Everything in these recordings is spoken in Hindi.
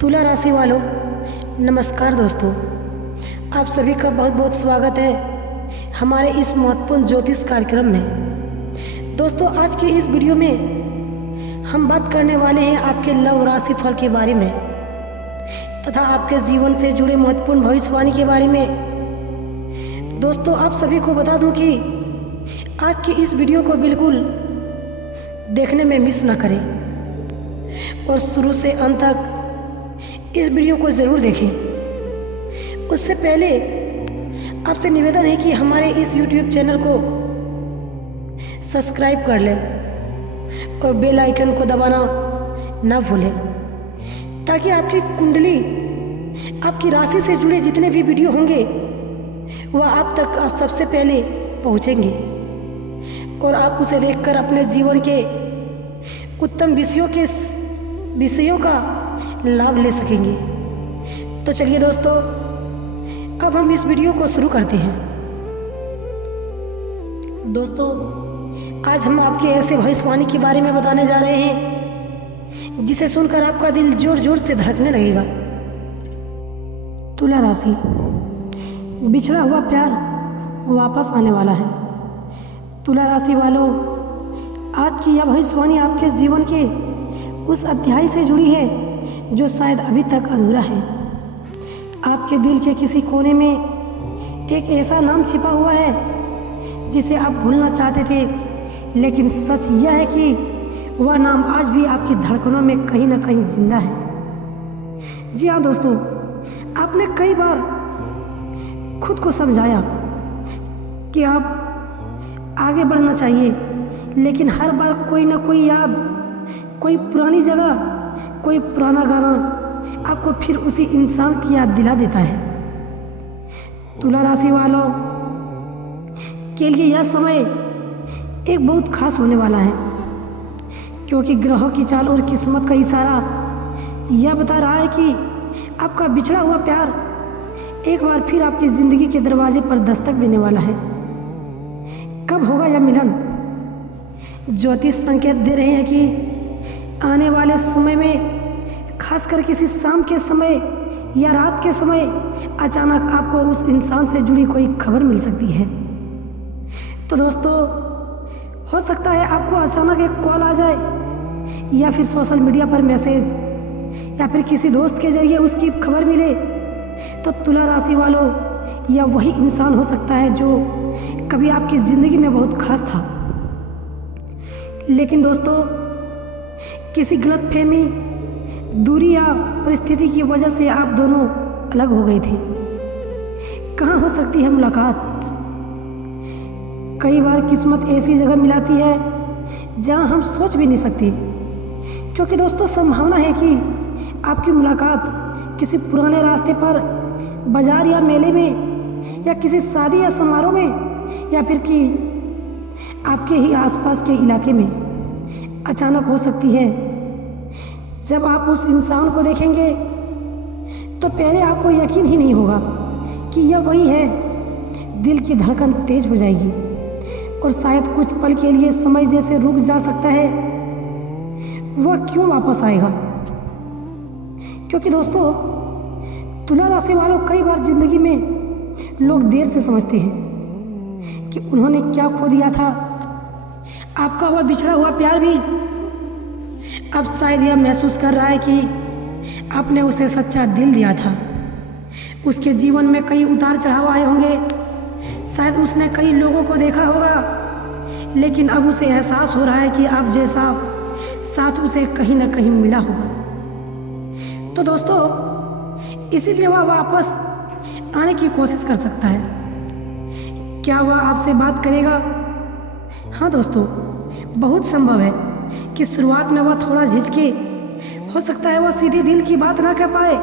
तुला राशि वालों, नमस्कार दोस्तों। आप सभी का बहुत बहुत स्वागत है हमारे इस महत्वपूर्ण ज्योतिष कार्यक्रम में। दोस्तों, आज के इस वीडियो में हम बात करने वाले हैं आपके लव राशि फल के बारे में तथा आपके जीवन से जुड़े महत्वपूर्ण भविष्यवाणी के बारे में। दोस्तों, आप सभी को बता दूं कि आज की इस वीडियो को बिल्कुल देखने में मिस ना करें और शुरू से अंत तक इस वीडियो को ज़रूर देखें। उससे पहले आपसे निवेदन है कि हमारे इस YouTube चैनल को सब्सक्राइब कर लें और बेल आइकन को दबाना ना भूलें, ताकि आपकी कुंडली, आपकी राशि से जुड़े जितने भी वीडियो होंगे वह आप तक आप सबसे पहले पहुंचेंगे और आप उसे देखकर अपने जीवन के उत्तम विषयों का लाभ ले सकेंगे। तो चलिए दोस्तों, अब हम इस वीडियो को शुरू करते हैं। दोस्तों, आज हम आपके ऐसे भविष्यवाणी के बारे में बताने जा रहे हैं जिसे सुनकर आपका दिल जोर जोर से धड़कने लगेगा। तुला राशि, बिछड़ा हुआ प्यार वापस आने वाला है। तुला राशि वालों, आज की यह भविष्यवाणी आपके जीवन के उस अध्याय से जुड़ी है जो शायद अभी तक अधूरा है। आपके दिल के किसी कोने में एक ऐसा नाम छिपा हुआ है जिसे आप भूलना चाहते थे, लेकिन सच यह है कि वह नाम आज भी आपकी धड़कनों में कहीं ना कहीं जिंदा है। जी हाँ दोस्तों, आपने कई बार खुद को समझाया कि आप आगे बढ़ना चाहिए, लेकिन हर बार कोई ना कोई याद, कोई पुरानी जगह, कोई पुराना गाना आपको फिर उसी इंसान की याद दिला देता है। तुला राशि वालों के लिए यह समय एक बहुत खास होने वाला है, क्योंकि ग्रहों की चाल और किस्मत का इशारा यह बता रहा है कि आपका बिछड़ा हुआ प्यार एक बार फिर आपकी ज़िंदगी के दरवाजे पर दस्तक देने वाला है। कब होगा यह मिलन? ज्योतिष संकेत दे रहे हैं कि आने वाले समय में, खासकर किसी शाम के समय या रात के समय, अचानक आपको उस इंसान से जुड़ी कोई खबर मिल सकती है। तो दोस्तों, हो सकता है आपको अचानक एक कॉल आ जाए, या फिर सोशल मीडिया पर मैसेज, या फिर किसी दोस्त के जरिए उसकी खबर मिले। तो तुला राशि वालों, यह वही इंसान हो सकता है जो कभी आपकी ज़िंदगी में बहुत खास था, लेकिन दोस्तों किसी गलतफहमी, दूरी या परिस्थिति की वजह से आप दोनों अलग हो गए थे। कहाँ हो सकती है मुलाकात? कई बार किस्मत ऐसी जगह मिलाती है जहाँ हम सोच भी नहीं सकते, क्योंकि दोस्तों संभावना है कि आपकी मुलाकात किसी पुराने रास्ते पर, बाजार या मेले में, या किसी शादी या समारोह में, या फिर कि आपके ही आसपास के इलाके में अचानक हो सकती है। जब आप उस इंसान को देखेंगे तो पहले आपको यकीन ही नहीं होगा कि यह वही है। दिल की धड़कन तेज हो जाएगी और शायद कुछ पल के लिए समय जैसे रुक जा सकता है। वह क्यों वापस आएगा? क्योंकि दोस्तों तुला राशि वालों, कई बार जिंदगी में लोग देर से समझते हैं कि उन्होंने क्या खो दिया था। आपका वह बिछड़ा हुआ प्यार भी अब शायद यह महसूस कर रहा है कि आपने उसे सच्चा दिल दिया था। उसके जीवन में कई उतार चढ़ाव आए होंगे, शायद उसने कई लोगों को देखा होगा, लेकिन अब उसे एहसास हो रहा है कि आप जैसा साथ उसे कहीं ना कहीं मिला होगा। तो दोस्तों, इसीलिए वह वापस आने की कोशिश कर सकता है। क्या वह आपसे बात करेगा? हाँ दोस्तों, बहुत संभव है कि शुरुआत में वह थोड़ा झिझके, हो सकता है वह सीधी दिल की बात ना कह पाए,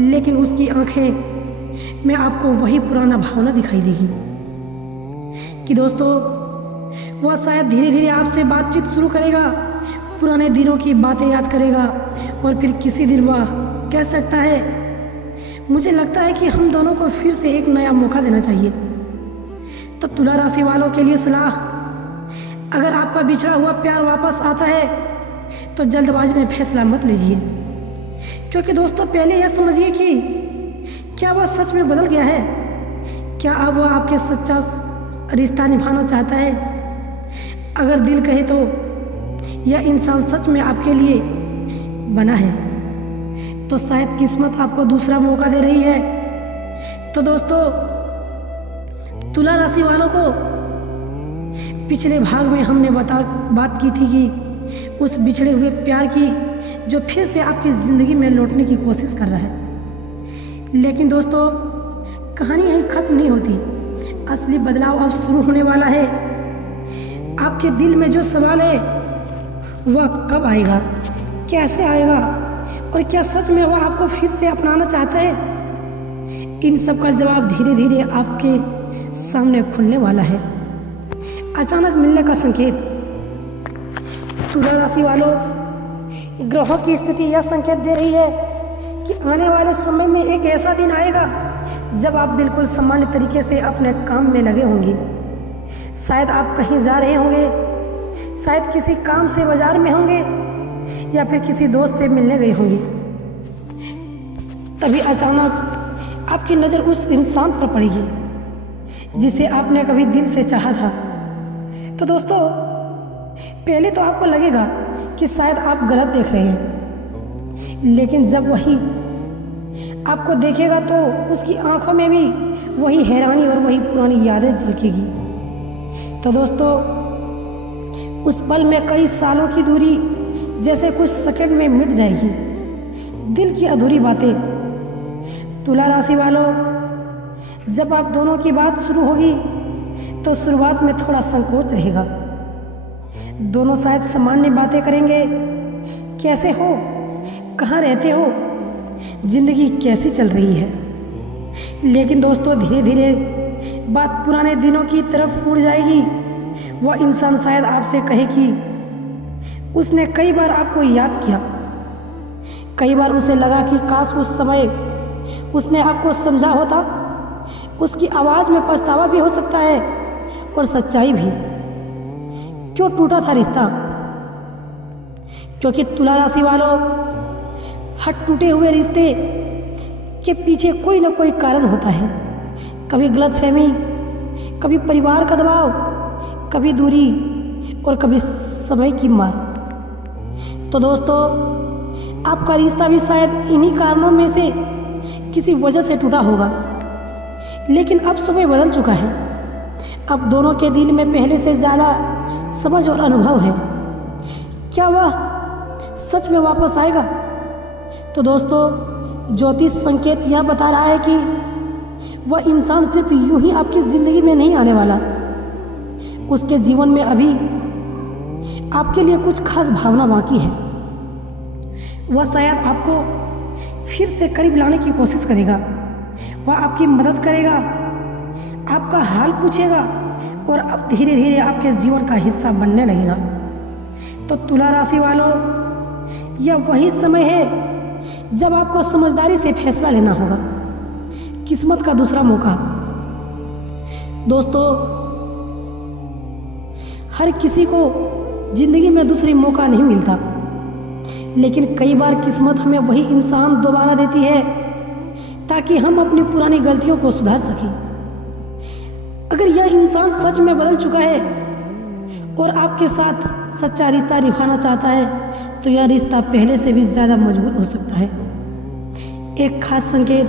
लेकिन उसकी आंखें में आपको वही पुराना भावना दिखाई देगी कि दोस्तों वह शायद धीरे धीरे आपसे बातचीत शुरू करेगा, पुराने दिनों की बातें याद करेगा, और फिर किसी दिन वह कह सकता है, मुझे लगता है कि हम दोनों को फिर से एक नया मौका देना चाहिए। तो तुला राशि वालों के लिए सलाह, अगर आपका बिछड़ा हुआ प्यार वापस आता है तो जल्दबाजी में फैसला मत लीजिए, क्योंकि दोस्तों पहले यह समझिए कि क्या वह सच में बदल गया है, क्या अब वह आपके सच्चा रिश्ता निभाना चाहता है। अगर दिल कहे तो यह इंसान सच में आपके लिए बना है, तो शायद किस्मत आपको दूसरा मौका दे रही है। तो दोस्तों तुला राशि वालों को पिछले भाग में हमने बात की थी कि उस बिछड़े हुए प्यार की जो फिर से आपकी ज़िंदगी में लौटने की कोशिश कर रहा है। लेकिन दोस्तों कहानी यहीं ख़त्म नहीं होती, असली बदलाव अब शुरू होने वाला है। आपके दिल में जो सवाल है वह कब आएगा, कैसे आएगा और क्या सच में वह आपको फिर से अपनाना चाहता है, इन सब का जवाब धीरे धीरे आपके सामने खुलने वाला है। अचानक मिलने का संकेत। तुला राशि वालों, ग्रहों की स्थिति यह संकेत दे रही है कि आने वाले समय में एक ऐसा दिन आएगा जब आप बिल्कुल सामान्य तरीके से अपने काम में लगे होंगे। शायद आप कहीं जा रहे होंगे, शायद किसी काम से बाजार में होंगे या फिर किसी दोस्त से मिलने गए होंगे। तभी अचानक आपकी नज़र उस इंसान पर पड़ेगी जिसे आपने कभी दिल से चाहा था। तो दोस्तों पहले तो आपको लगेगा कि शायद आप गलत देख रहे हैं, लेकिन जब वही आपको देखेगा तो उसकी आंखों में भी वही हैरानी और वही पुरानी यादें झलकेगी। तो दोस्तों उस पल में कई सालों की दूरी जैसे कुछ सेकंड में मिट जाएगी। दिल की अधूरी बातें। तुला राशि वालों, जब आप दोनों की बात शुरू होगी तो शुरुआत में थोड़ा संकोच रहेगा। दोनों शायद सामान्य बातें करेंगे, कैसे हो, कहाँ रहते हो, जिंदगी कैसी चल रही है। लेकिन दोस्तों धीरे धीरे बात पुराने दिनों की तरफ मुड़ जाएगी। वह इंसान शायद आपसे कहे कि उसने कई बार आपको याद किया, कई बार उसे लगा कि काश उस समय उसने आपको समझा होता। उसकी आवाज़ में पछतावा भी हो सकता है और सच्चाई भी। क्यों टूटा था रिश्ता? क्योंकि तुला राशि वालों, हर टूटे हुए रिश्ते के पीछे कोई ना कोई कारण होता है। कभी गलतफहमी, कभी परिवार का दबाव, कभी दूरी और कभी समय की मार। तो दोस्तों आपका रिश्ता भी शायद इन्हीं कारणों में से किसी वजह से टूटा होगा। लेकिन अब समय बदल चुका है। अब दोनों के दिल में पहले से ज़्यादा समझ और अनुभव है। क्या वह सच में वापस आएगा? तो दोस्तों ज्योतिष संकेत यह बता रहा है कि वह इंसान सिर्फ यूं ही आपकी ज़िंदगी में नहीं आने वाला। उसके जीवन में अभी आपके लिए कुछ खास भावना बाकी है। वह शायद आपको फिर से करीब लाने की कोशिश करेगा। वह आपकी मदद करेगा, आपका हाल पूछेगा और अब धीरे धीरे आपके जीवन का हिस्सा बनने लगेगा। तो तुला राशि वालों, यह वही समय है जब आपको समझदारी से फैसला लेना होगा। किस्मत का दूसरा मौका। दोस्तों हर किसी को जिंदगी में दूसरी मौका नहीं मिलता, लेकिन कई बार किस्मत हमें वही इंसान दोबारा देती है ताकि हम अपनी पुरानी गलतियों को सुधार सकें। अगर यह इंसान सच में बदल चुका है और आपके साथ सच्चा रिश्ता निभाना चाहता है तो यह रिश्ता पहले से भी ज़्यादा मजबूत हो सकता है। एक खास संकेत।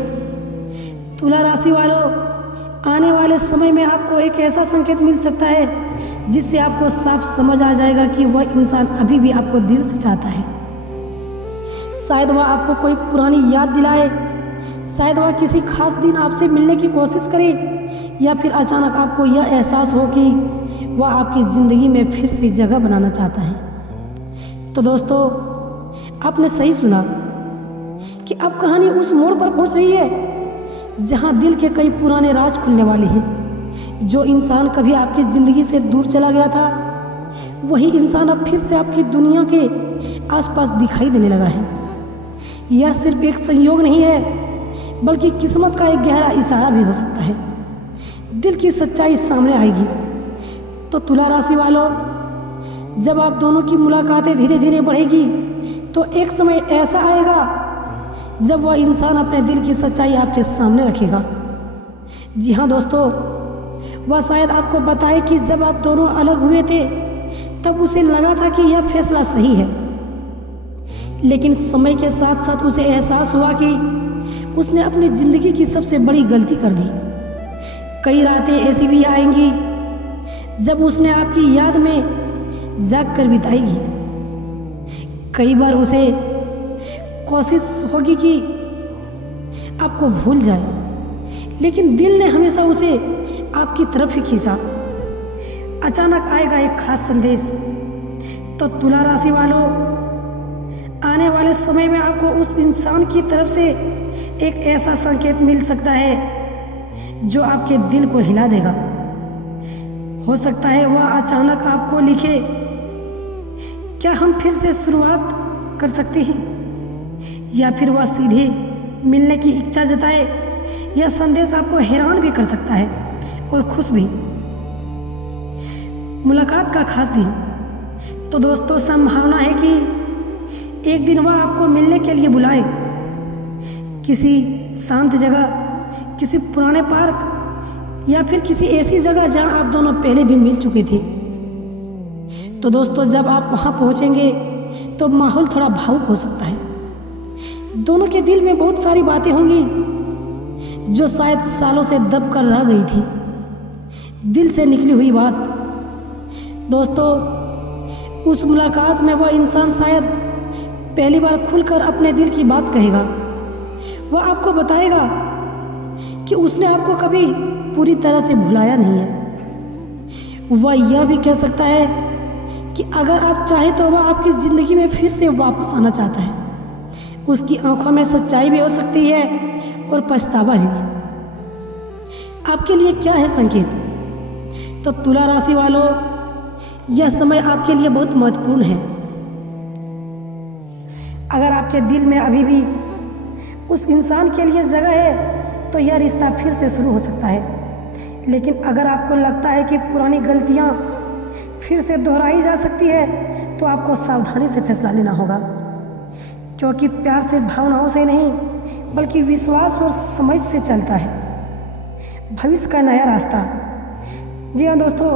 तुला राशि वालों, आने वाले समय में आपको एक ऐसा संकेत मिल सकता है जिससे आपको साफ समझ आ जाएगा कि वह इंसान अभी भी आपको दिल से चाहता है। शायद वह आपको कोई पुरानी याद दिलाए, शायद वह किसी खास दिन आपसे मिलने की कोशिश करे, या फिर अचानक आपको यह एहसास हो कि वह आपकी ज़िंदगी में फिर से जगह बनाना चाहता है। तो दोस्तों आपने सही सुना कि अब कहानी उस मोड़ पर पहुंच रही है जहां दिल के कई पुराने राज खुलने वाले हैं। जो इंसान कभी आपकी ज़िंदगी से दूर चला गया था, वही इंसान अब फिर से आपकी दुनिया के आसपास दिखाई देने लगा है। यह सिर्फ एक संयोग नहीं है, बल्कि किस्मत का एक गहरा इशारा भी हो सकता है। दिल की सच्चाई सामने आएगी। तो तुला राशि वालों, जब आप दोनों की मुलाकातें धीरे धीरे बढ़ेगी तो एक समय ऐसा आएगा जब वह इंसान अपने दिल की सच्चाई आपके सामने रखेगा। जी हाँ दोस्तों, वह शायद आपको बताए कि जब आप दोनों अलग हुए थे तब उसे लगा था कि यह फैसला सही है, लेकिन समय के साथ साथ उसे एहसास हुआ कि उसने अपनी ज़िंदगी की सबसे बड़ी गलती कर दी। कई रातें ऐसी भी आएंगी जब उसने आपकी याद में जाग कर बिताएगी। कई बार उसे कोशिश होगी कि आपको भूल जाए, लेकिन दिल ने हमेशा उसे आपकी तरफ ही खींचा। अचानक आएगा एक खास संदेश। तो तुला राशि वालों, आने वाले समय में आपको उस इंसान की तरफ से एक ऐसा संकेत मिल सकता है जो आपके दिल को हिला देगा। हो सकता है वह अचानक आपको लिखे, क्या हम फिर से शुरुआत कर सकते हैं, या फिर वह सीधे मिलने की इच्छा जताए। यह संदेश आपको हैरान भी कर सकता है और खुश भी। मुलाकात का खास दिन। तो दोस्तों, संभावना है कि एक दिन वह आपको मिलने के लिए बुलाए, किसी शांत जगह, किसी पुराने पार्क, या फिर किसी ऐसी जगह जहां आप दोनों पहले भी मिल चुके थे। तो दोस्तों, जब आप वहां पहुंचेंगे तो माहौल थोड़ा भावुक हो सकता है। दोनों के दिल में बहुत सारी बातें होंगी जो शायद सालों से दब कर रह गई थी। दिल से निकली हुई बात। दोस्तों, उस मुलाकात में वह इंसान शायद पहली बार खुलकर अपने दिल की बात कहेगा। वह आपको बताएगा कि उसने आपको कभी पूरी तरह से भुलाया नहीं है। वह यह भी कह सकता है कि अगर आप चाहें तो वह आपकी ज़िंदगी में फिर से वापस आना चाहता है। उसकी आंखों में सच्चाई भी हो सकती है और पछतावा भी। आपके लिए क्या है संकेत? तो तुला राशि वालों, यह समय आपके लिए बहुत महत्वपूर्ण है। अगर आपके दिल में अभी भी उस इंसान के लिए जगह है तो यह रिश्ता फिर से शुरू हो सकता है। लेकिन अगर आपको लगता है कि पुरानी गलतियां फिर से दोहराई जा सकती है तो आपको सावधानी से फैसला लेना होगा, क्योंकि प्यार से भावनाओं से नहीं बल्कि विश्वास और समझ से चलता है भविष्य का नया रास्ता। जी हाँ दोस्तों,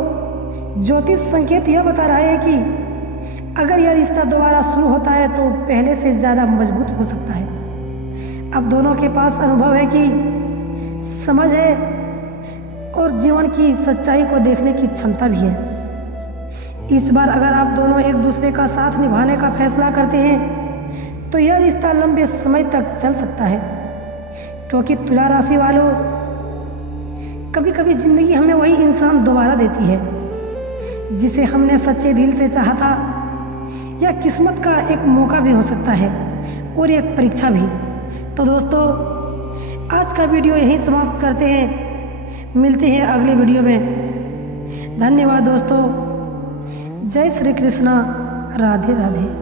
ज्योतिष संकेत यह बता रहा है कि अगर यह रिश्ता दोबारा शुरू होता है तो पहले से ज़्यादा मजबूत हो सकता है। अब दोनों के पास अनुभव है, कि समझ है और जीवन की सच्चाई को देखने की क्षमता भी है। इस बार अगर आप दोनों एक दूसरे का साथ निभाने का फैसला करते हैं तो यह रिश्ता लंबे समय तक चल सकता है। क्योंकि तुला राशि वालों, कभी कभी जिंदगी हमें वही इंसान दोबारा देती है जिसे हमने सच्चे दिल से चाहा था। या किस्मत का एक मौका भी हो सकता है और एक परीक्षा भी। तो दोस्तों, आज का वीडियो यहीं समाप्त करते हैं। मिलते हैं अगले वीडियो में। धन्यवाद दोस्तों। जय श्री कृष्णा। राधे राधे।